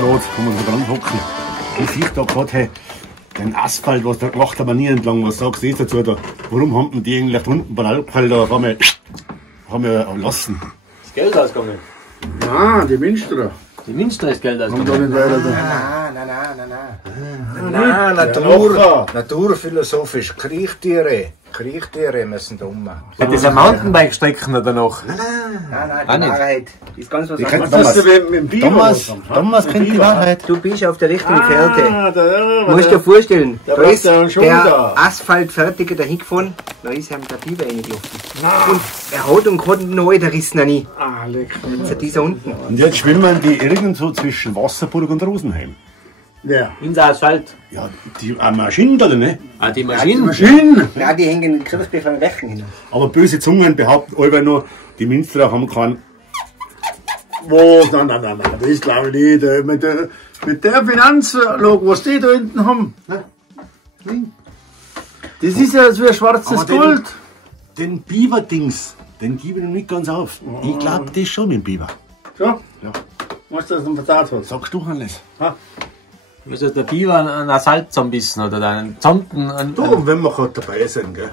Rot, kann man so dran hocken. Ich sehe da gerade, hey, den Asphalt, was da gemacht haben, nie entlang. Was sagst du dazu da? Warum haben wir die eigentlich da unten beim Alphalt da haben wir lassen? Das Geld ausgegangen? Nein, die Münsterer. Die Münster ist Geld Kommt doch nicht ausgegangen. weiter da. Naturphilosophisch. Kriechtiere müssen da um. Hat das eine Mountainbike-Strecken oder noch? Nein, Auch die nicht. Wahrheit ist ganz was Die anderes. kennt Was ist denn mit dem Bier? Thomas kennt die Wahrheit. Du bist auf der richtigen Fährte. Da Du musst dir vorstellen, da bleibt ist der schon der da. Asphaltfertiger dahin gefahren, da ist ihm der Biber reingelaufen. Und er hat und hat ihn neu, der riss ihn nicht. Ah, leck. Jetzt ist dieser unten. Und jetzt schwimmen die irgendwo zwischen Wasserburg und Rosenheim. Ja. Ins Asphalt. Ja, die Maschinen da, ne? Ah, die Maschinen. Maschinen. Ja, die hängen in Griffbüchern und Rechen hin. Aber böse Zungen behaupten allweil noch, die Münsterer haben keinen. Was? Nein. Das glaube ich nicht. Mit der Finanzlage, was die da hinten haben. Ne? Das ist ja so ein schwarzes Aber den- Gold. Den Biber-Dings, den gebe ich ihm nicht ganz auf. Ich glaube das schon mit dem Biber. So? Ja. Was das denn verzahlt hat. Sagst du, Hannes? Also der Biber einen Salzambissen oder einen Zonten. Du, wenn wir gerade dabei sind, gell?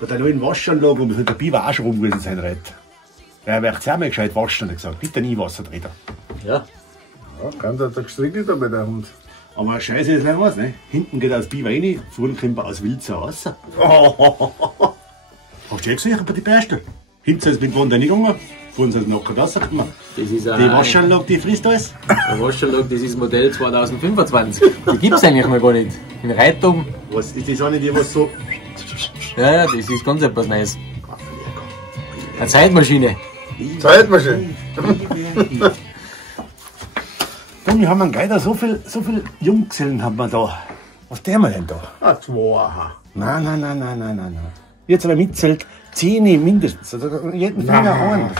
Bei der neuen Waschanlage muss der Biber auch schon rum gewesen sein, Reit. Der wird sehr mal gescheit waschen, hat er gesagt. Bitte nie Wasser drin. Ja. Ja, kann der gestrickelt da bei der Hund. Aber scheiße ist nicht was, ne? Hinten geht er aus Biber rein, vorne kommt er aus Wilzer raus. Hast du gesehen bei den Bärsten? Hinten sind sie mit Wand reingegangen, vorne sind sie nachher rausgekommen. Das ist Die Waschanlage, die frisst alles. Eine Waschanlage, das ist Modell 2025. Die gibt es eigentlich noch gar nicht. In Reitum. Was ist das auch nicht, die was so. Ja, das ist ganz etwas Neues. Eine Zeitmaschine. Zeitmaschine. Du, wir haben gleich da so viel Junggesellen haben wir da. Was tun wir denn da? Ah, 2. Nein. Jetzt aber mitzählt 10 mindestens. Also jeden Finger ein.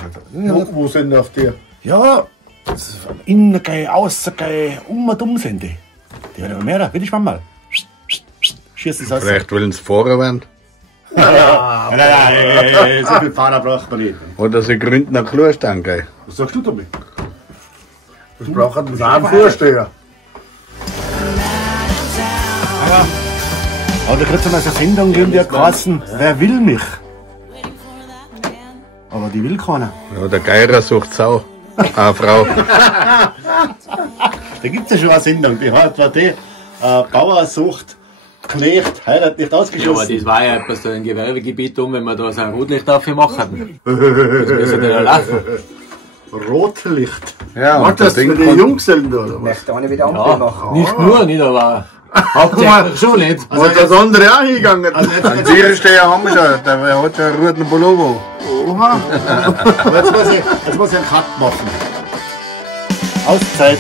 Wo sind die auf dir? Ja, das ist innen gehen, außen gehen, und dumm sind die. Die werden immer mehr. Will ich mal. Schießen sie aus. Vielleicht wollen sie Fahrer werden. Nein, so viel Fahrer braucht man nicht. Oder sie gründen einen Klurstand, gell? Was sagst du damit? Das braucht man einen Vorsteher. Aber da kriegt es mal so eine Sendung geben, die hat geheißen, wer will mich? Aber die will keiner. Ja, der Geirer sucht Sau. Eine Frau. Da gibt es ja schon eine Sendung, die hat war die Bauer sucht Knecht, Heirat nicht Ja, aber ausgeschossen. das war ja etwas so ein Gewerbegebiet wenn wir da so ein Rotlicht dafür machen. Das müssen wir ja laufen. Rotlicht. Ja, Macht und das das für Ding die kommt. Junggesellen da, oder was? Möchte auch nicht wieder Ampel Ja, machen. nicht nur, nicht aber hauptsächlich schon nicht. Und das andere auch hingegangen. Ein Zierensteher haben wir schon. Der hat schon einen roten Pullover. Oha. Aber jetzt muss ich einen Cut machen. Auszeit.